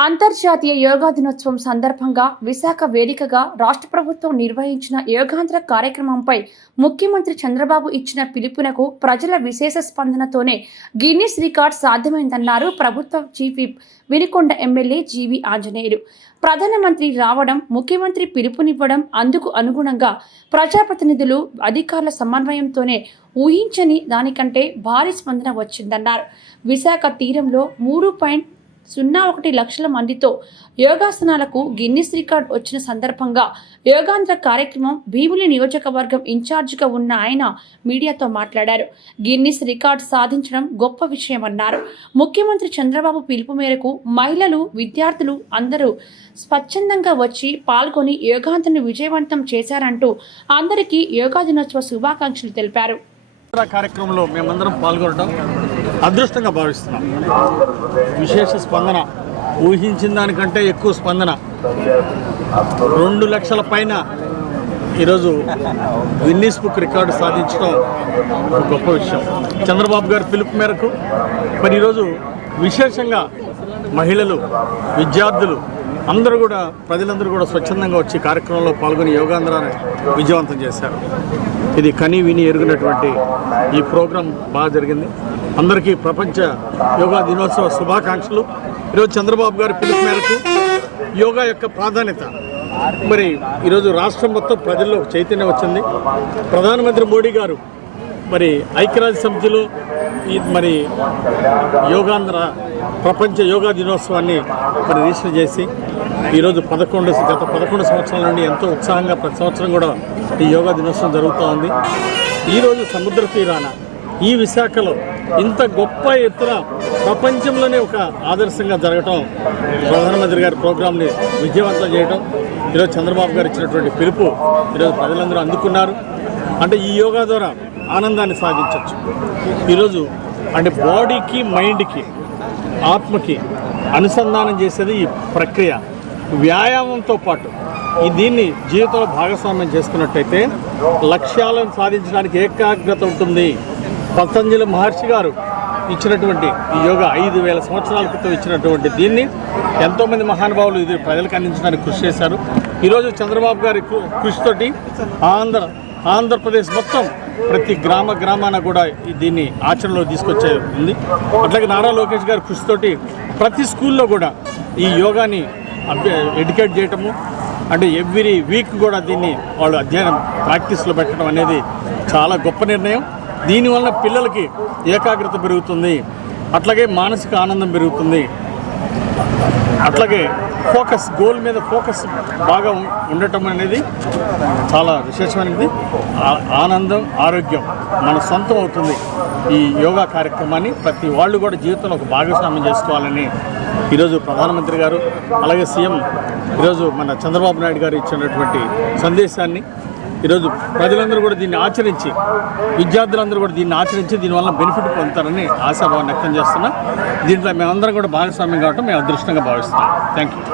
అంతర్జాతీయ యోగా దినోత్సవం సందర్భంగా విశాఖ వేదికగా రాష్ట్ర ప్రభుత్వం నిర్వహించిన యోగాంధ్ర కార్యక్రమంపై ముఖ్యమంత్రి చంద్రబాబు ఇచ్చిన పిలుపునకు ప్రజల విశేష స్పందనతోనే గిన్నిస్ రికార్డ్ సాధ్యమైందన్నారు ప్రభుత్వ chief whip Vinukonda MLA GV Anjaneyulu. ప్రధానమంత్రి రావడం ముఖ్యమంత్రి పిలుపునివ్వడం అందుకు అనుగుణంగా ప్రజాప్రతినిధులు అధికారుల సమన్వయంతోనే ఊహించని దానికంటే భారీ స్పందన వచ్చిందన్నారు. విశాఖ తీరంలో మూడు పాయింట్ సున్నా ఒకటి లక్షల మందితో యోగాసనాలకు గిన్నిస్ రికార్డ్ వచ్చిన సందర్భంగా యోగాంధ్ర కార్యక్రమం భీములి నియోజకవర్గం ఇన్ఛార్జిగా ఉన్న ఆయన మీడియాతో మాట్లాడారు. గిన్నిస్ రికార్డ్ సాధించడం గొప్ప విషయమన్నారు. ముఖ్యమంత్రి చంద్రబాబు పిలుపు మేరకు మహిళలు విద్యార్థులు అందరూ స్వచ్ఛందంగా వచ్చి పాల్గొని యోగాంధ్రను విజయవంతం చేశారంటూ అందరికీ యోగా దినోత్సవ శుభాకాంక్షలు తెలిపారు. కార్యక్రమంలో మేమందరం పాల్గొనడం అదృష్టంగా భావిస్తున్నాం. విశేష స్పందన. ఊహించిన దానికంటే ఎక్కువ స్పందన. రెండు లక్షల పైన ఈరోజు విన్నీస్ బుక్ రికార్డు సాధించడం గొప్ప విషయం. చంద్రబాబు గారి పిలుపు మేరకు మరి ఈరోజు విశేషంగా మహిళలు విద్యార్థులు అందరూ కూడా ప్రజలందరూ కూడా స్వచ్ఛందంగా వచ్చి కార్యక్రమంలో పాల్గొని యోగాంధ్రాన్ని విజయవంతం చేశారు. ఇది కని విని ఎరుగునటువంటి ఈ ప్రోగ్రాం బాగా జరిగింది. అందరికీ ప్రపంచ యోగా దినోత్సవ శుభాకాంక్షలు. ఈరోజు చంద్రబాబు గారి పిలుపు మేరకు యోగా యొక్క ప్రాధాన్యత. మరి ఈరోజు రాష్ట్రం మొత్తం ప్రజల్లో చైతన్యం వచ్చింది. ప్రధానమంత్రి మోడీ గారు మరి ఐక్యరాజ్య సమితిలో మరి యోగాంధ్ర ప్రపంచ యోగా దినోత్సవాన్ని మరి రిజిస్టర్ చేసి ఈరోజు పదకొండు గత పదకొండు సంవత్సరాల నుండి ఎంతో ఉత్సాహంగా ప్రతి సంవత్సరం కూడా ఈ యోగా దినోత్సవం జరుగుతూ ఉంది. ఈరోజు సముద్ర తీరాన ఈ విశాఖలో ఇంత గొప్ప ఎత్తున ప్రపంచంలోనే ఒక ఆదర్శంగా జరగటం ప్రధానమంత్రి గారి ప్రోగ్రాంని విజయవంతం చేయడం ఈరోజు చంద్రబాబు గారు ఇచ్చినటువంటి పిలుపు ఈరోజు ప్రజలందరూ అందుకున్నారు. అంటే ఈ యోగా ద్వారా ఆనందాన్ని సాధించవచ్చు ఈరోజు అంటే బాడీకి మైండ్కి ఆత్మకి అనుసంధానం చేసేది ఈ ప్రక్రియ. వ్యాయామంతో పాటు ఈ దీన్ని జీవితంలో భాగస్వామ్యం చేసుకున్నట్టయితే లక్ష్యాలను సాధించడానికి ఏకాగ్రత ఉంటుంది. పతంజలి మహర్షి గారు ఇచ్చినటువంటి ఈ యోగా ఐదు వేల సంవత్సరాల క్రితం ఇచ్చినటువంటి దీన్ని ఎంతోమంది మహానుభావులు ఇది ప్రజలకు అందించడానికి కృషి చేశారు. ఈరోజు చంద్రబాబు గారి కృషితోటి ఆంధ్ర ఆంధ్రప్రదేశ్ మొత్తం ప్రతి గ్రామ గ్రామాన కూడా దీన్ని ఆచరణలో తీసుకొచ్చే ఉంది. అట్లాగే నారా లోకేష్ గారి కృషితోటి ప్రతి స్కూల్లో కూడా ఈ యోగాని ఎడ్యుకేట్ చేయటము అంటే ఎవ్రీ వీక్ కూడా దీన్ని వాళ్ళు అధ్యయనం ప్రాక్టీస్లో పెట్టడం అనేది చాలా గొప్ప నిర్ణయం. దీనివల్ల పిల్లలకి ఏకాగ్రత పెరుగుతుంది. అట్లాగే మానసిక ఆనందం పెరుగుతుంది. అట్లాగే ఫోకస్ గోల్ మీద ఫోకస్ బాగా ఉండటం అనేది చాలా విశేషమైనది. ఆ- ఆనందం ఆరోగ్యం మన సొంతం అవుతుంది ఈ యోగా కార్యక్రమాన్ని. ప్రతి వాళ్ళు కూడా జీవితంలో ఒక భాగస్వామ్యం చేసుకోవాలని ఈరోజు ప్రధానమంత్రి గారు అలాగే సీఎం ఈరోజు మన చంద్రబాబు నాయుడు గారు ఇచ్చినటువంటి సందేశాన్ని ఈరోజు ప్రజలందరూ కూడా దీన్ని ఆచరించి విద్యార్థులందరూ కూడా దీన్ని ఆచరించి దీనివల్ల బెనిఫిట్ పొందుతారని ఆశాభావం వ్యక్తం చేస్తున్నా. దీంట్లో మేమందరం కూడా భాగస్వామ్యం కావటం మేము అదృష్టంగా భావిస్తున్నాం. Thank you